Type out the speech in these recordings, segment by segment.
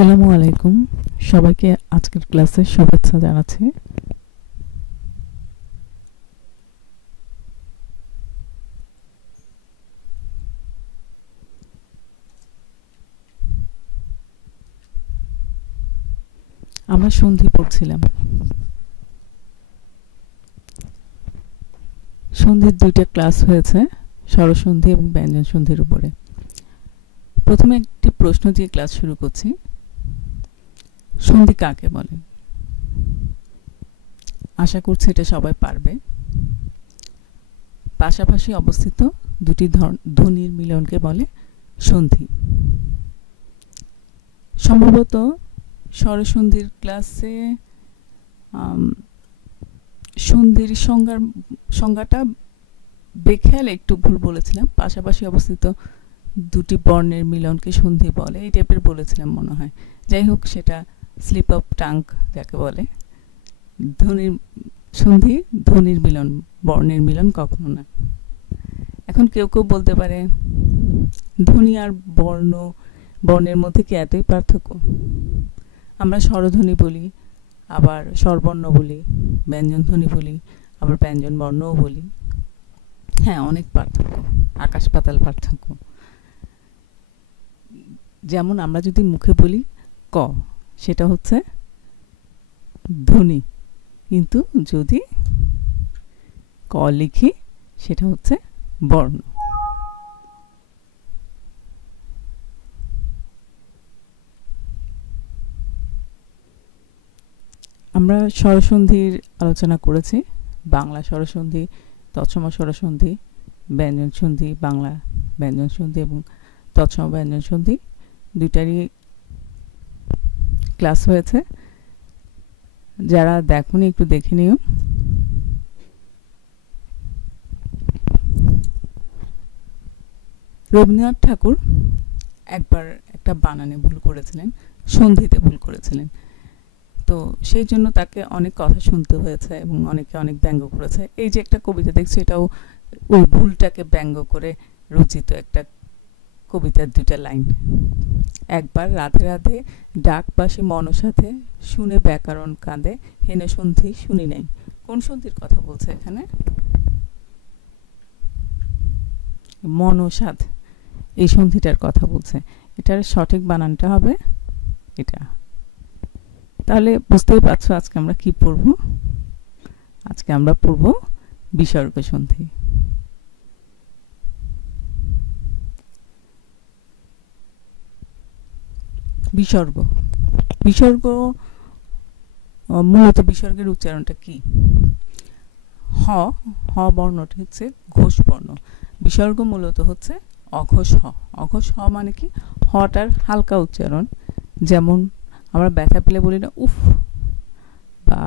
আসসালামু আলাইকুম, সবাইকে আজকের ক্লাসে শুভেচ্ছা জানাচ্ছি। আমরা সন্ধি পড়ছিলাম। সন্ধির দুইটা ক্লাস হয়েছে, স্বরসন্ধি এবং ব্যঞ্জন সন্ধির উপরে। প্রথমে একটি প্রশ্ন দিয়ে ক্লাস শুরু করছি। সন্ধি কাকে বলে? আশা করছি এটা সবাই পারবে। পাশাপাশি অবস্থিত দুটি ধ্বনির মিলনকে বলে সন্ধি। সম্ভবত স্বরসন্ধির ক্লাসে সন্ধির সংজ্ঞাটা বেখেয়াল একটু ভুল বলেছিলাম। পাশাপাশি অবস্থিত দুটি বর্ণের মিলনকে সন্ধি বলে, এই টাইপের বলেছিলাম মনে হয়। যাই হোক, সেটা স্লিপ অফ টাং যাকে বলে। ধ্বনির সন্ধি ধ্বনির মিলন, বর্ণের মিলন কখনো না। এখন কেউ কেউ বলতে পারে ধ্বনি আর বর্ণের মধ্যে কি এতই পার্থক্য? আমরা স্বরধ্বনি বলি, আবার স্বরবর্ণ বলি, ব্যঞ্জন ধ্বনি বলি, আবার ব্যঞ্জন বর্ণও বলি। হ্যাঁ, অনেক পার্থক্য, আকাশ পাতাল পার্থক্য। যেমন আমরা যদি মুখে বলি ক, সেটা হচ্ছে ধ্বনি, কিন্তু যদি ক লিখি সেটা হচ্ছে বর্ণ। আমরা স্বরসন্ধির আলোচনা করেছি, বাংলা স্বরসন্ধি, তৎসম স্বরসন্ধি, ব্যঞ্জন সন্ধি, বাংলা ব্যঞ্জন সন্ধি এবং তৎসম ব্যঞ্জন সন্ধি দুইটারই ক্লাস হয়েছে। যারা দেখোনি একটু দেখে নিও। রবীন্দ্রনাথ ঠাকুর একবার একটা বানানে ভুল করেছিলেন, সন্ধিতে ভুল করেছিলেন। তো সেই জন্য তাকে অনেক কথা শুনতে হয়েছে এবং অনেকে অনেক ব্যঙ্গ করেছে। এই যে একটা কবিতা দেখছি, এটাও ওই ভুলটাকে ব্যঙ্গ করে রচিত একটা কবিতার দুটা লাইন। একবার রাধে রাধে ডাক বাসি মনসাথে, শুনে ব্যাকরণ কাঁদে, হেনে সন্ধি শুনি নাই। কোন সন্ধির কথা বলছে এখানে? মনসাদ, এই সন্ধিটার কথা বলছে। এটার সঠিক বানানটা হবে এটা। তাহলে বুঝতেই পারছো আজকে আমরা কি পড়ব। আজকে আমরা পড়ব বিসর্গ সন্ধি। বিসর্গ, বিসর্গ মূলত বিসর্গের উচ্চারণটা কি? হ, হ বর্ণটি হচ্ছে ঘোষ বর্ণ। বিসর্গ মূলত হচ্ছে অঘোষ হ। অঘোষ হ মানে কি? হটার হালকা উচ্চারণ। যেমন আমরা ব্যথা পেলে বলি না উফ, বা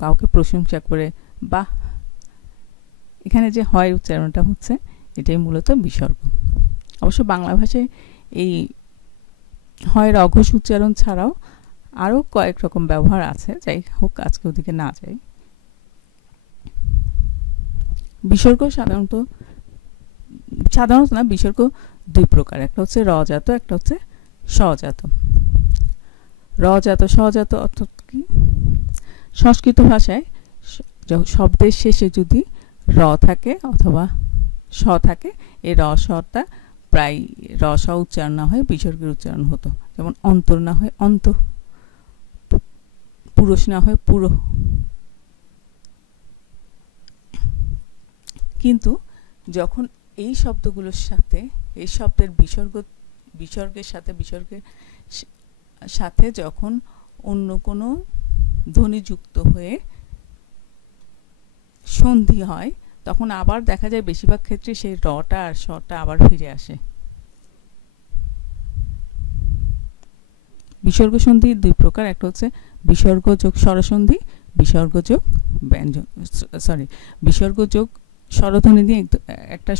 কাউকে প্রশংসা করে বাহ। এখানে যে হয় উচ্চারণটা হচ্ছে, এটাই মূলত বিসর্গ। অবশ্য বাংলা ভাষায় এই হয়ের অঘোষ উচ্চারণ ছাড়াও আরও কয়েক রকম ব্যবহার আছে। যাই হোক, আজকে ওদিকে না যাই। বিসর্গ সাধারণত না, বিসর্গ দুই প্রকার, একটা হচ্ছে রজাত, একটা হচ্ছে স্বজাত। রজাত সজাত অর্থাৎ কি? সংস্কৃত ভাষায় শব্দের শেষে যদি র থাকে অথবা স থাকে, এই রসটা প্রায় রস উচ্চারণ না হয়ে বিসর্গের উচ্চারণ হতো। যেমন অন্তর না হয় অন্ত, পুরুষ না হয় পুরো। কিন্তু যখন এই শব্দগুলোর সাথে, এই শব্দের বিসর্গের সাথে যখন অন্য কোনো ধ্বনি যুক্ত হয়ে সন্ধি হয়, তখন আবার দেখা যায় বেশিরভাগ ক্ষেত্রে সেই রটা আর শটা আবার ফিরে আসে। বিসর্গ সন্ধি দুই প্রকার, একটা হচ্ছে বিসর্গ যোগ স্বরসন্ধি, বিসর্গ যোগ বিসর্গ যোগ স্বরধ্বনি দিয়ে একটা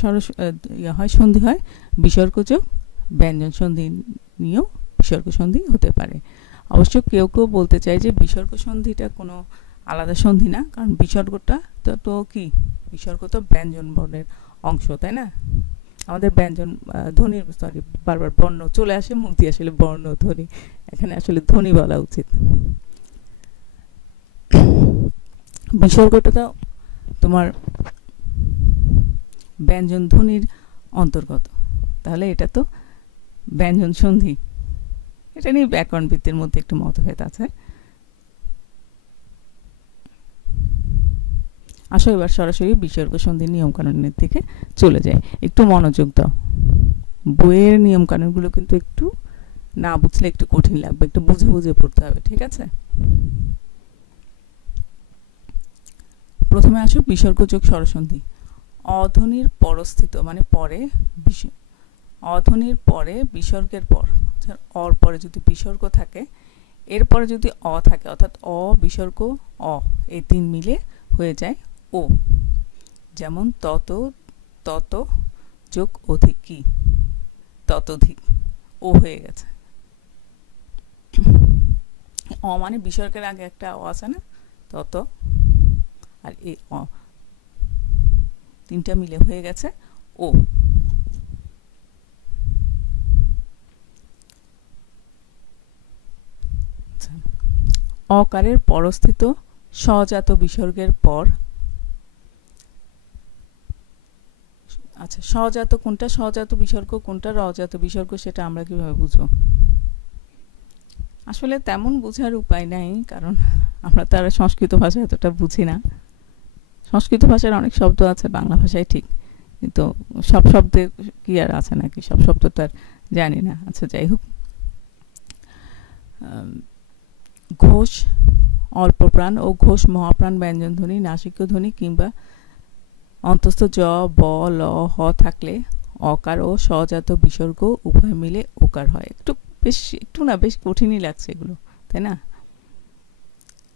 হয় সন্ধি হয়, বিসর্গ যোগ ব্যঞ্জন সন্ধি নিয়েও বিসর্গ সন্ধি হতে পারে। অবশ্য কেউ কেউ বলতে চায় যে বিসর্গ সন্ধিটা কোনো আলাদা সন্ধি না, কারণ বিসর্গটা তো কি, বিসর্গ তো ব্যঞ্জন বর্ণের অংশ, তাই না? আমাদের ব্যঞ্জন ধ্বনি সরি বারবার বর্ণ চলে আসে, মুখ দিয়ে আসলে বর্ণ ধ্বনি, এখানে আসলে ধ্বনি বলা উচিত। বিসর্গটা তো তোমার ব্যঞ্জন ধ্বনির অন্তর্গত, তাহলে এটা তো ব্যঞ্জন সন্ধি। এটা নিয়ে ব্যাকরণবিদদের মধ্যে একটু মতভেদ আছে। আসো এবার সরাসরি বিসর্গ সন্ধির নিয়মকানুনের দিকে চলে যায়। একটু মনোযোগ দাও, বইয়ের নিয়মকানুনগুলো কিন্তু একটু না বুঝলে একটু কঠিন লাগবে, একটু বুঝে বুঝে পড়তে হবে, ঠিক আছে? প্রথমে আসো বিসর্গযোগ স্বরসন্ধি। অধ্বনির পরস্থিত মানে পরে, অধ্বনির পরে বিসর্গের পর, অর পরে যদি বিসর্গ থাকে, এরপরে যদি অ থাকে, অর্থাৎ অ বিসর্গ অ, এই তিন মিলে হয়ে যায় ও। যেমন তত, তত যোগ অধিক কি, ততোধিক, ও হয়ে গেছে। অ মানে বিসর্গের আগে একটা অ আছে না, তত, আর এই অ, তিনটা মিলে হয়ে গেছে ও। অকারের পরস্থিত সজাত বিসর্গের পর, আচ্ছা সজাত কোনটা সজাত বিসর্গ কোনটা রজাত বিসর্গ সেটা আমরা কিভাবে বুঝবো? আসলে তেমন বোঝার উপায় নাই, কারণ আমরা তো আর সংস্কৃত ভাষা এতটা বুঝি না। সংস্কৃত ভাষার অনেক শব্দ আছে বাংলা ভাষায় ঠিক, কিন্তু সব শব্দে কি আর আছে নাকি, সব শব্দ তো আর জানি না। আচ্ছা যাই হোক, ঘোষ অল্পপ্রাণ ও ঘোষ মহাপ্রাণ ব্যঞ্জন ধ্বনি, নাসিক্য ধ্বনি কিংবা অন্তস্থ জ ব ল হ থাকলে অকার ও সজাত বিসর্গ উভয় মিলে ওকার হয়। একটু না বেশ কঠিনই লাগছে এগুলো, তাই না?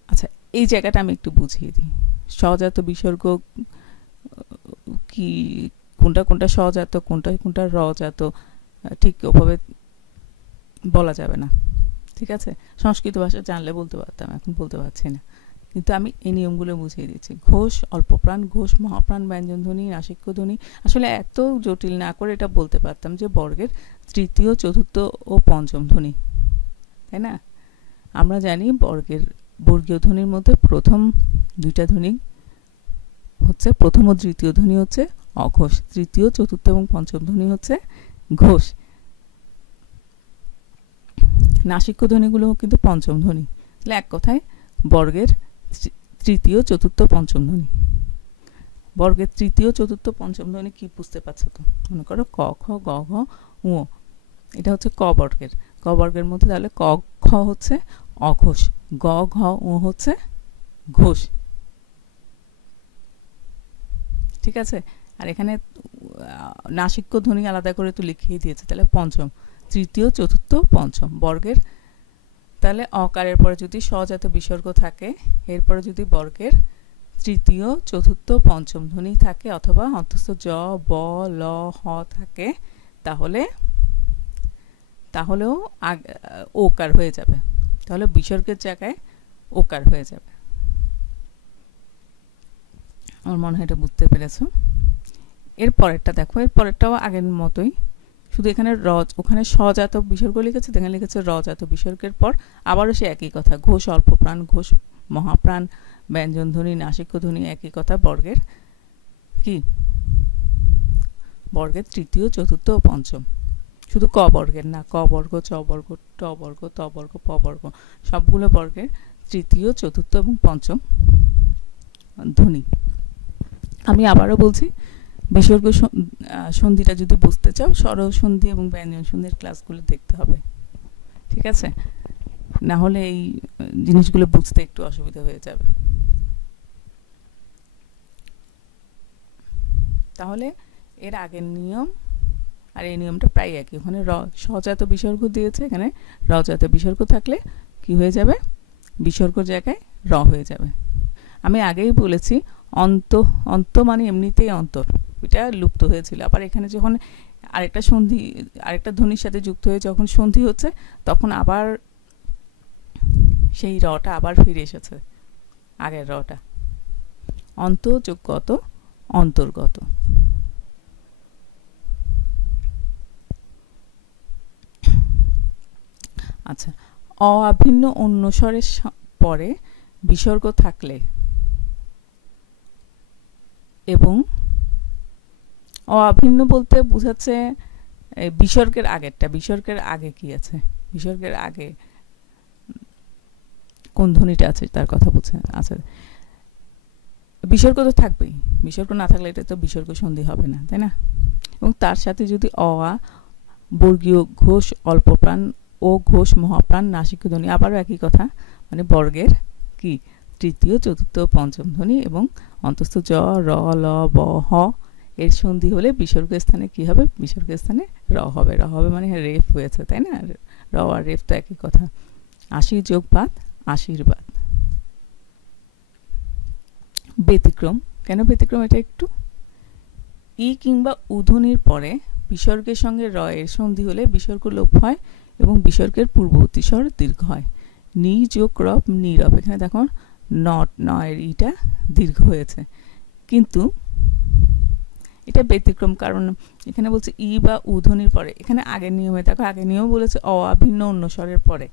আচ্ছা এই জায়গাটা আমি একটু বুঝিয়ে দিই। সজাত বিসর্গ কি, কোনটা কোনটা সজাত কোনটা কোনটা রজাত ঠিক ওভাবে বলা যাবে না, ঠিক আছে? সংস্কৃত ভাষা জানলে বলতে পারতাম, এখন বলতে পারছি না, কিন্তু আমি এই নিয়মগুলো বুঝিয়ে দিচ্ছি। ঘোষ অল্পপ্রাণ, ঘোষ মহাপ্রাণ ব্যঞ্জন ধ্বনি, নাসিক্য ধ্বনি, আসলে এত জটিল না করে এটা বলতে পারতাম যে বর্গের তৃতীয় চতুর্থ ও পঞ্চম ধ্বনি, তাই না? আমরা জানি বর্গীয় ধ্বনির মধ্যে প্রথম দুইটা ধ্বনি হচ্ছে, প্রথম ও তৃতীয় ধ্বনি হচ্ছে অঘোষ, তৃতীয় চতুর্থ এবং পঞ্চম ধ্বনি হচ্ছে ঘোষ। নাসিক্য ধ্বনিগুলো কিন্তু পঞ্চম ধ্বনি, তাহলে এক কথায় বর্গের তৃতীয় চতুর্থ পঞ্চম ধ্বনি। বর্গের তৃতীয় চতুর্থ পঞ্চম ধ্বনি কি বুঝতে পারছো তো? মনে করো ক খ গ ঘ উ, এটা হচ্ছে ক বর্গের। ক বর্গের মধ্যে তাহলে ক খ হচ্ছে অঘোষ, গ ঘ উ হচ্ছে ঘোষ, ঠিক আছে? আর এখানে নাসিক্য ধ্বনি আলাদা করে তো লিখিয়ে দিয়েছে, তাহলে পঞ্চম, তৃতীয় চতুর্থ পঞ্চম বর্গের। তাহলে অকারের পরে যদি সজাত বিসর্গ থাকে, এরপরে যদি বর্গের তৃতীয় চতুর্থ পঞ্চম ধ্বনি থাকে অথবা অন্তস্থ জ ব ল হ থাকে, তাহলেও ওকার হয়ে যাবে, তাহলে বিসর্গের জায়গায় ওকার হয়ে যাবে। আমার মনে হয় এটা বুঝতে পেরেছো। এর পরেরটা দেখো, এর পরেরটাও আগের মতোই, শুধু এখানে ওখানে সজাত বিসর্গ লিখেছে, এখানে লিখেছে রজাত বিসর্গের পর আবারও সে একই কথা, ঘোষ অল্পপ্রাণ, ঘোষ মহাপ্রাণ ব্যঞ্জন ধ্বনি, নাসিক্য ধ্বনি, একই কথা। বর্গের কি, বর্গের তৃতীয় চতুর্থ ও পঞ্চম, শুধু ক বর্গের না, ক বর্গ চ বর্গ ট বর্গ ত বর্গ প বর্গ, সবগুলো বর্গের তৃতীয় চতুর্থ এবং পঞ্চম ধ্বনি। আমি আবারও বলছি, বিসর্গ সন্ধিটা যদি বুঝতে চাও স্বর সন্ধি এবং ব্যঞ্জন সন্ধির ক্লাসগুলো দেখতে হবে, ঠিক আছে? না হলে এই জিনিসগুলো বুঝতে একটু অসুবিধা হয়ে যাবে। তাহলে এর আগের নিয়ম আর এই নিয়মটা প্রায় একই। ওখানে সজাত বিসর্গ দিয়েছে, এখানে রজাত বিসর্গ থাকলে কি হয়ে যাবে, বিসর্গর জায়গায় র হয়ে যাবে। আমি আগেই বলেছি অন্ত মানে এমনিতেই অন্তর, এটা লুপ্ত হয়েছিল। আবার এখানে যখন আরেকটা ধ্বনির সাথে যুক্ত হয়ে যখন সন্ধি হচ্ছে, তখন আবার সেই রটা আবার ফিরে এসেছে, আগের রটা। অন্ত যোগ গত, অন্তর্গত। আচ্ছা, অভিন্ন অন্য স্বরের পরে বিসর্গ থাকলে এবং অভিন্ন বলতে বোঝাচ্ছে বিসর্গের আগেরটা। বিসর্গের আগে কি আছে, বিসর্গের আগে কোন ধ্বনিটা আছে তার কথা বলছে। আচ্ছা, বিসর্গ তো থাকবেই, বিসর্গ না থাকলে এটা তো বিসর্গ সন্ধি হবে না, তাই না? এবং তার সাথে যদি বর্গীয় ঘোষ অল্পপ্রাণ ও ঘোষ মহাপ্রাণ নাসিক ধ্বনি, আবারও একই কথা, মানে বর্গের কি তৃতীয় চতুর্থ পঞ্চম ধ্বনি এবং অন্তস্থ জ র ল ব হ এর সন্ধি হলে বিসর্গ স্থানে কি হবে, বিসর্গ স্থানে র হবে। র হবে মানে রেফ হয়েছে, তাই না? র আর রেফ তো একই কথা। যোগ বাদ আশীর্বাদ। ব্যতিক্রম, কেন ব্যতিক্রম? এটা একটু ই কিংবা উধ্বনির পরে বিসর্গের সঙ্গে র এর সন্ধি হলে বিসর্গ লোপ হয় এবং বিসর্গের পূর্ববর্তী স্বর দীর্ঘ হয়। নি যোগ রব নীরব, এখানে দেখো নয়ের ইটা দীর্ঘ হয়েছে, কিন্তু এটা ব্যতিক্রম, কারণ এখানে বলছে ই বা উধ্বনির পরে, এখানে আগের নিয়মে দেখো, আগের নিয়ম বলেছে অভিন্ন অন্য স্বরের পরে,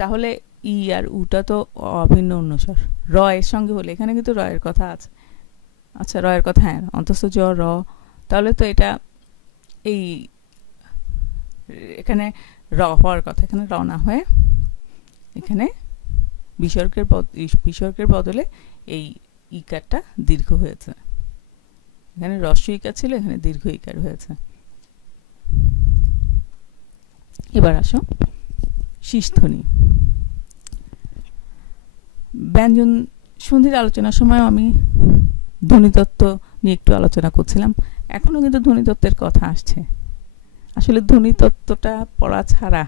তাহলে ই আর উটা তো অভিন্ন অন্য স্বর, র এর সঙ্গে হলে, এখানে কিন্তু র এর কথা আছে। আচ্ছা, র এর কথা, হ্যাঁ, অন্তস্থ জ র, তাহলে তো এটা এই এখানে র হওয়ার কথা, এখানে র না হয়ে এখানে বিসর্গের বদলে এই ইকারটা দীর্ঘ হয়েছে। এখানে হ্রস্ব ইকার ছিল, এখানে দীর্ঘ ইকার হয়েছে। এবার আসো শিষ্ধ্বনি। ব্যঞ্জন সন্ধির আলোচনার সময় আমি ধ্বনিতত্ত্ব নিয়ে একটু আলোচনা করছিলাম, এখনো কিন্তু ধ্বনিতত্ত্বের কথা আসছে। আসলে ধ্বনিতত্ত্বটা পড়া ছাড়া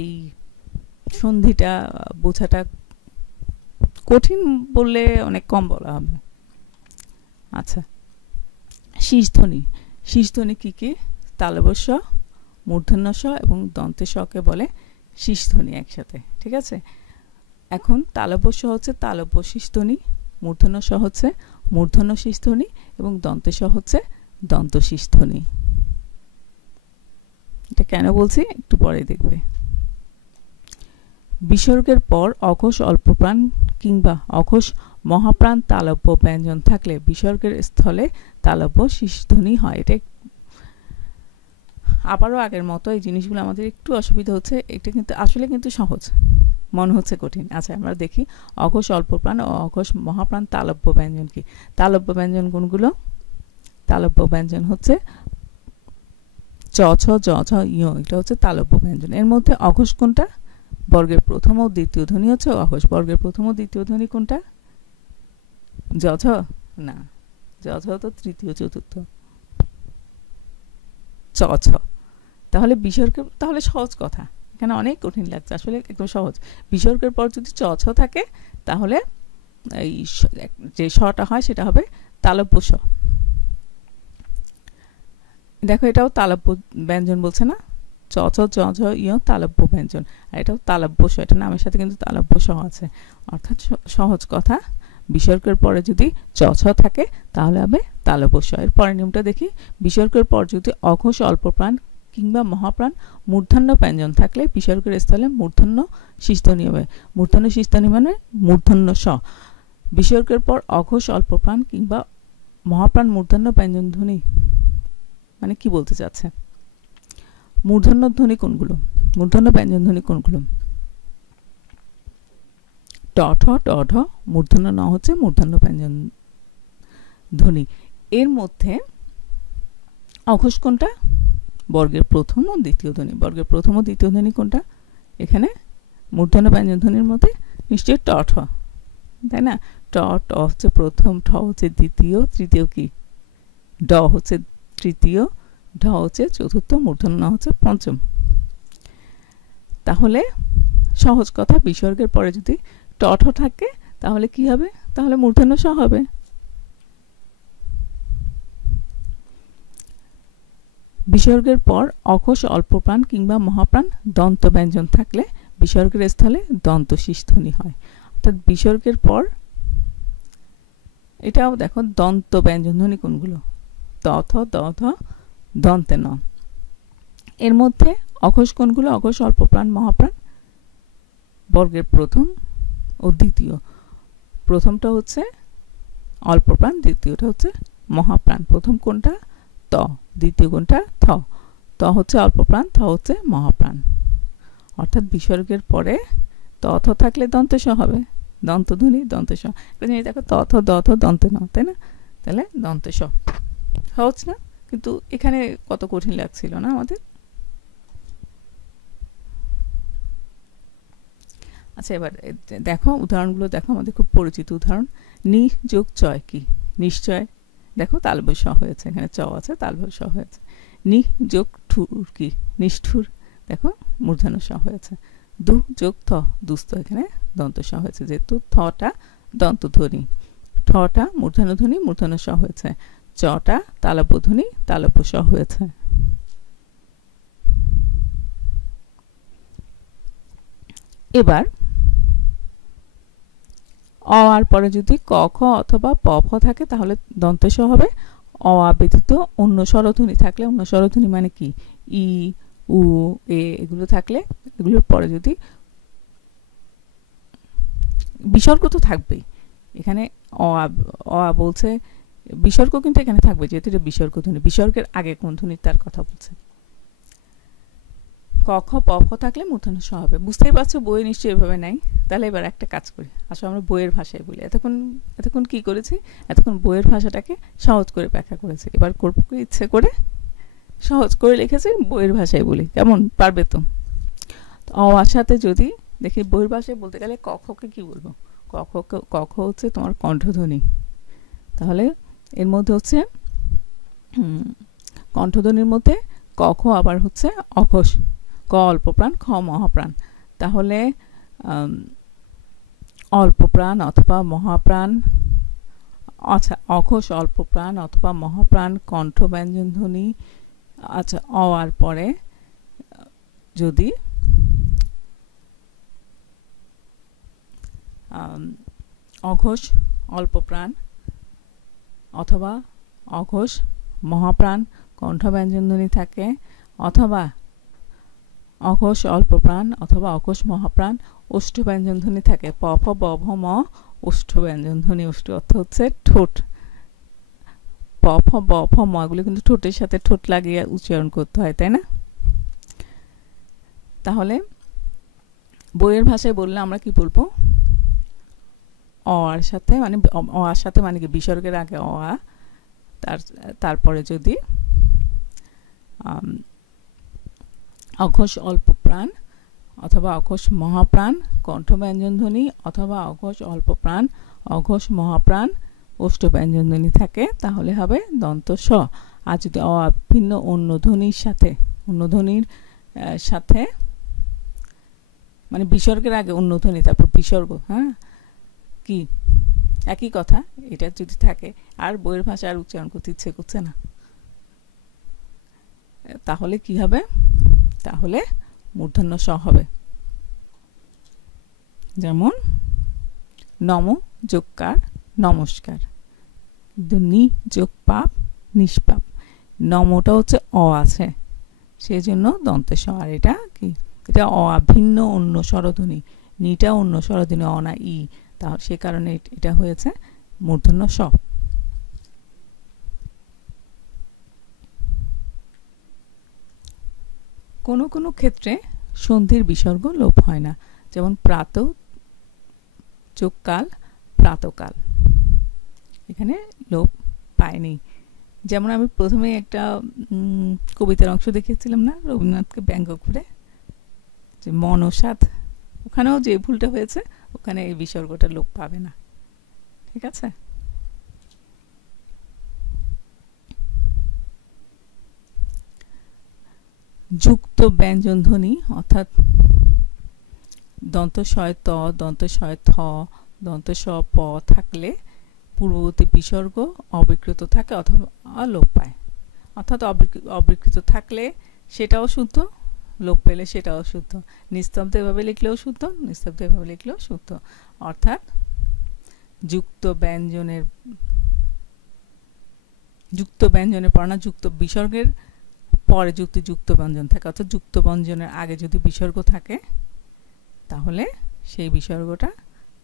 এই সন্ধিটা বোঝাটা কঠিন বললে অনেক কম বলা হবে। আচ্ছা, শিষ্ধ্বনি। শিষ্ধ্বনি কি কি? তালব্য স, মূর্ধন্য স এবং দন্তে সকে বলে শিষ্ধ্বনি একসাথে, ঠিক আছে? এখন তালব্য স হচ্ছে তালব্য শিষ্ধ্বনি, মূর্ধন্য স হচ্ছে মূর্ধন্য শিষ্ধ্বনি এবং দন্তে স হচ্ছে দন্ত শিষ্ধ্বনি। এটা কেন বলছি একটু পরে দেখবে। বিসর্গের পর অঘোষ অল্পপ্রাণ কিংবা অঘোষ মহাপ্রাণ তালব্য ব্যঞ্জন থাকলে বিসর্গের স্থলে তালব্য শিষ্ধ্বনি হয়। এটা আবারও আগের মতো এই জিনিসগুলো আমাদের একটু অসুবিধা হচ্ছে, এটা কিন্তু আসলে কিন্তু সহজ, মনে হচ্ছে কঠিন। আচ্ছা, আমরা দেখি অঘোষ অল্পপ্রাণ ও অঘোষ মহাপ্রাণ তালব্য ব্যঞ্জন কি। তালব্য ব্যঞ্জন কোনগুলো? তালব্য ব্যঞ্জন হচ্ছে চ ছ জ ঝ ইয়, এটা হচ্ছে তালব্য ব্যঞ্জন। এর মধ্যে অঘোষ কোনটা? বর্গের প্রথম ও দ্বিতীয় ধ্বনি হচ্ছে অঘোষ। বর্গের প্রথম ও দ্বিতীয় ধ্বনি কোনটা? জ ঝ না, জ ঝ তো তৃতীয় চতুর্থ, চ ছ। তাহলে বিসর্গের, তাহলে সহজ কথা, এখানে অনেক কঠিন লাগছে, আসলে একদম সহজ। বিসর্গের পর যদি চ ছ থাকে তাহলে এই যে শটা হয় সেটা হবে তালব্য স। দেখো, এটাও তালব্য ব্যঞ্জন বলছে না, চ ছ জ ঝ ইয় তালব্য ব্যঞ্জন, আর এটাও তালব্য স, এটা নামের সাথে কিন্তু তালব্য স আছে। অর্থাৎ সহজ কথা, বিসর্গের পরে যদি চ ছ থাকে তাহলে হবে তালব্য স। এর পরের নিয়মটা দেখি। বিসর্গের পর যদি অঘোষ অল্পপ্রাণ কিংবা মহাপ্রাণ মূর্ধন্য ব্যঞ্জন থাকলে বিসর্গের স্থলে মূর্ধন্য শিষ্ধ্বনি হবে। মূর্ধন্য শিষ্ধ্বনি মানে মূর্ধন্য স। বিসর্গের পর অঘোষ অল্পপ্রাণ কিংবা মহাপ্রাণ মূর্ধন্য ব্যঞ্জন ধ্বনি মানে কি বলতে চাচ্ছে? মূর্ধন্য ধ্বনি কোনগুলো? মূর্ধন্য ব্যঞ্জন ধ্বনি কোনগুলো? ট ঠ ট ঢ, মূর্ধন্য ন হচ্ছে মূর্ধন্য ব্যঞ্জন ধ্বনি। এর মধ্যে অঘোষ কোনটা? বর্গের প্রথম ও দ্বিতীয় ধ্বনি। বর্গের প্রথম ও দ্বিতীয় ধ্বনি কোনটা? এখানে মূর্ধন্য ব্যঞ্জন ধ্বনির মধ্যে নিশ্চয়ই ট ঠ, তাই না? ট ট হচ্ছে প্রথম, ঠ হচ্ছে দ্বিতীয়, তৃতীয় কি? ড হচ্ছে তৃতীয়, ঢ হচ্ছে চতুর্থ, মূর্ধন্য ন হচ্ছে পঞ্চম। তাহলে সহজ কথা, বিসর্গের পরে যদি ট ঠ থাকে তাহলে কি হবে? তাহলে মূর্ধন্য স হবে। বিসর্গের পর অঘোষ অল্পপ্রাণ কিংবা মহাপ্রাণ দন্ত ব্যঞ্জন থাকলে বিসর্গের স্থলে দন্ত শিষ্ধ্বনি হয়। অর্থাৎ বিসর্গের পর, এটাও দেখো দন্ত ব্যঞ্জন ধ্বনি কোনগুলো? ত থ দ ধ দন্তে ন। এর মধ্যে অঘোষ কোনগুলো? অঘোষ অল্পপ্রাণ মহাপ্রাণ বর্গের প্রথম ও দ্বিতীয়। প্রথমটা হচ্ছে অল্পপ্রাণ, দ্বিতীয়টা হচ্ছে মহাপ্রাণ। প্রথম কোনটা? ত। দ্বিতীয় কোনটা? থ। ত হচ্ছে অল্পপ্রাণ, থ হচ্ছে মহাপ্রাণ। অর্থাৎ বিসর্গের পরে ত থ থাকলে দন্ত স হবে, দন্তধ্বনি দন্ত স। দেখো ত থ দ থ দন্তে ন, তাই না? তাহলে দন্ত স। সহজ না? কিন্তু এখানে কত কঠিন লাগছিল না আমাদের? আচ্ছা, এবার দেখো উদাহরণগুলো দেখো, আমাদের খুব পরিচিত উদাহরণ। নি যোগ চয় কি? নিশ্চয়। দেখো তালব্য স হয়েছে, এখানে চ আছে, তালব্য স হয়েছে। নি যোগ ঠুর কি? নিষ্ঠুর। দেখো মূর্ধন্য স হয়েছে। দু যোগ থ দুস্থ, এখানে দন্ত স হয়েছে, যেহেতু থটা দন্তধ্বনি। ঠটা মূর্ধন্য ধ্বনি, মূর্ধন্য স হয়েছে। চটা তালব্য ধ্বনি, তালব্য স হয়েছে। এবার অ আর পরে যদি ক খ অথবা প ফ থাকে তাহলে দন্ত স হবে। অ আ ব্যতীত অন্য স্বরধ্বনি থাকলে, অন্য স্বরধ্বনি মানে কি? ই, উ, এ এগুলো থাকলে, এগুলোর পরে যদি বিসর্গ তো থাকবেই। এখানে অ আ বলছে বিসর্গ কিন্তু এখানে থাকবে, যেহেতু এটা বিসর্গ ধ্বনি। বিসর্গের আগে কোন ধ্বনি তার কথা বলছে। ক খ প খ থাকলে মূর্ধন্য স হবে। বুঝতেই পারছো বই নিশ্চয়ই এভাবে নাই। তাহলে এবার একটা কাজ করি, আসলে আমরা বইয়ের ভাষায় বলি। এতক্ষণ কি করেছি? এতক্ষণ বইয়ের ভাষাটাকে সহজ করে ব্যাখ্যা করেছি। এবার করবো কি, ইচ্ছে করে সহজ করে লিখেছি, বইয়ের ভাষায় বলি। কেমন পারবে তো? অ আর সাথে যদি দেখি বইয়ের ভাষায় বলতে গেলে ক খকে কি বলবো? ক খ হচ্ছে তোমার কণ্ঠধ্বনি। তাহলে এর মধ্যে হচ্ছে কণ্ঠধ্বনির মধ্যে ক খ আবার হচ্ছে অঘোষ। ক অল্পপ্রাণ, খ মহাপ্রাণ। তাহলে অল্পপ্রাণ অথবা মহাপ্রাণ, আচ্ছা অঘোষ অল্পপ্রাণ অথবা মহাপ্রাণ কণ্ঠ ব্যঞ্জন ধ্বনি। আচ্ছা, অ আর পরে যদি অঘোষ অল্পপ্রাণ অথবা অঘোষ মহাপ্রাণ কণ্ঠ ব্যঞ্জন ধ্বনি থাকে, অথবা অঘোষ অল্পপ্রাণ অথবা অঘোষ মহাপ্রাণ ওষ্ঠ ব্যঞ্জন ধ্বনি থাকে। প ফ ব ভ ম ওষ্ঠ ব্যঞ্জন ধ্বনি। ওষ্ঠ অর্থ হচ্ছে ঠোঁট। প ফ ব ফ ম এগুলো কিন্তু ঠোঁটের সাথে ঠোঁট লাগিয়ে উচ্চারণ করতে হয়, তাই না? তাহলে বইয়ের ভাষায় বললে আমরা কি বলবো? অ আর সাথে মানে অ আর সাথে মানে কি বিসর্গের আগে অ আ, তারপরে যদি অঘোষ অল্পপ্রাণ অথবা অঘোষ মহাপ্রাণ কণ্ঠ ব্যঞ্জন ধ্বনি, অথবা অঘোষ অল্পপ্রাণ অঘোষ মহাপ্রাণ ওষ্ঠ ব্যঞ্জন ধ্বনি থাকে, তাহলে হবে দন্ত স। আর যদি ভিন্ন অন্য ধ্বনির সাথে, অন্য ধ্বনির সাথে মানে বিসর্গের আগে অন্য ধ্বনি তারপর বিসর্গ, হ্যাঁ কি একই কথা, এটা যদি থাকে আর বইয়ের ভাষা আর উচ্চারণ করতে ইচ্ছে করছে না, তাহলে কি হবে? তাহলে মূর্ধন্য স হবে। যেমন নম যোগকার নমস্কার, নি যোগ পাপ নিষ্পাপ। নমটা হচ্ছে অ আছে, সেজন্য দন্তে স। আর এটা কি? এটা অ ভিন্ন অন্য স্বরধ্বনি। নিটা অন্য স্বরধ্বনি, অ না ই, তা সে কারণে এটা হয়েছে মূর্ধন্য স। কোনো কোনো ক্ষেত্রে সন্ধির বিসর্গ লোপ হয় না, যেমন প্রাত যোগ কাল প্রাতকাল, এখানে লোপ পায়নি। যেমন আমি প্রথমে একটা কবিতার অংশ দেখেছিলাম না, রবীন্দ্রনাথকে ব্যঙ্গ করে, যে মনসাদ, ওখানেও যে ভুলটা হয়েছে, ওখানে এই বিসর্গটা লোপ পাবে না। ঠিক আছে? যুক্ত ব্যঞ্জন ধ্বনি অর্থাৎ দন্ত শয় ত, দন্ত শয় থ, দন্ত স প থাকলে পূর্ববর্তী বিসর্গ অবিকৃত থাকে অথবা লোপ পায়। অর্থাৎ অবিকৃত থাকলে সেটাও শুদ্ধ, লোপ পেলে সেটাও শুদ্ধ। নিস্তব্ধ এভাবে লিখলেও শুদ্ধ, নিস্তব্ধ এভাবে লিখলেও শুদ্ধ। অর্থাৎ যুক্ত ব্যঞ্জনের পর না, যুক্ত বিসর্গের পরে যদি যুক্ত ব্যঞ্জন থাকে, অর্থাৎ যুক্ত ব্যঞ্জনের আগে যদি বিসর্গ থাকে, তাহলে সেই বিসর্গটা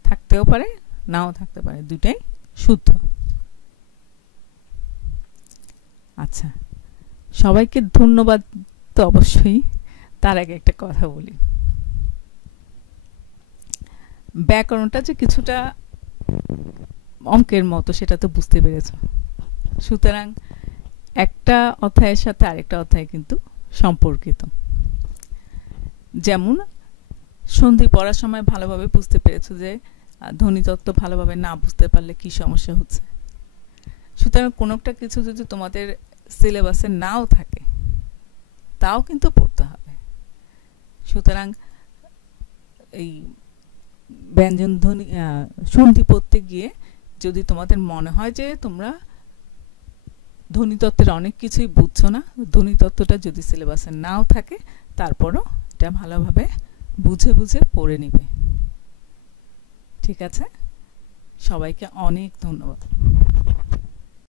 থাকতেও পারে, নাও থাকতে পারে, দুটাই শুদ্ধ। আচ্ছা, সবাইকে ধন্যবাদ তো অবশ্যই। তার আগে একটা কথা বলি, ব্যাকরণটা যে কিছুটা অঙ্কের মতো সেটা তো বুঝতে পেরেছ। সুতরাং একটা অধ্যায়ের সাথে আরেকটা অধ্যায় কিন্তু সম্পর্কিত। যেমন সন্ধি পড়ার সময় ভালোভাবে বুঝতে পেরেছো যে ধ্বনিতত্ত্ব ভালোভাবে না বুঝতে পারলে কি সমস্যা হচ্ছে। সুতরাং কোনো একটা কিছু যদি তোমাদের সিলেবাসে নাও থাকে, তাও কিন্তু পড়তে হবে। সুতরাং এই ব্যঞ্জন ধ্বনি সন্ধি পড়তে গিয়ে যদি তোমাদের মনে হয় যে তোমরা ধ্বনিতত্ত্বের অনেক কিছুই বুঝছো না, ধ্বনিতত্ত্বটা যদি সিলেবাসে নাও থাকে, তারপরও এটা ভালোভাবে বুঝে বুঝে পড়ে নিবে। ঠিক আছে, সবাইকে অনেক ধন্যবাদ।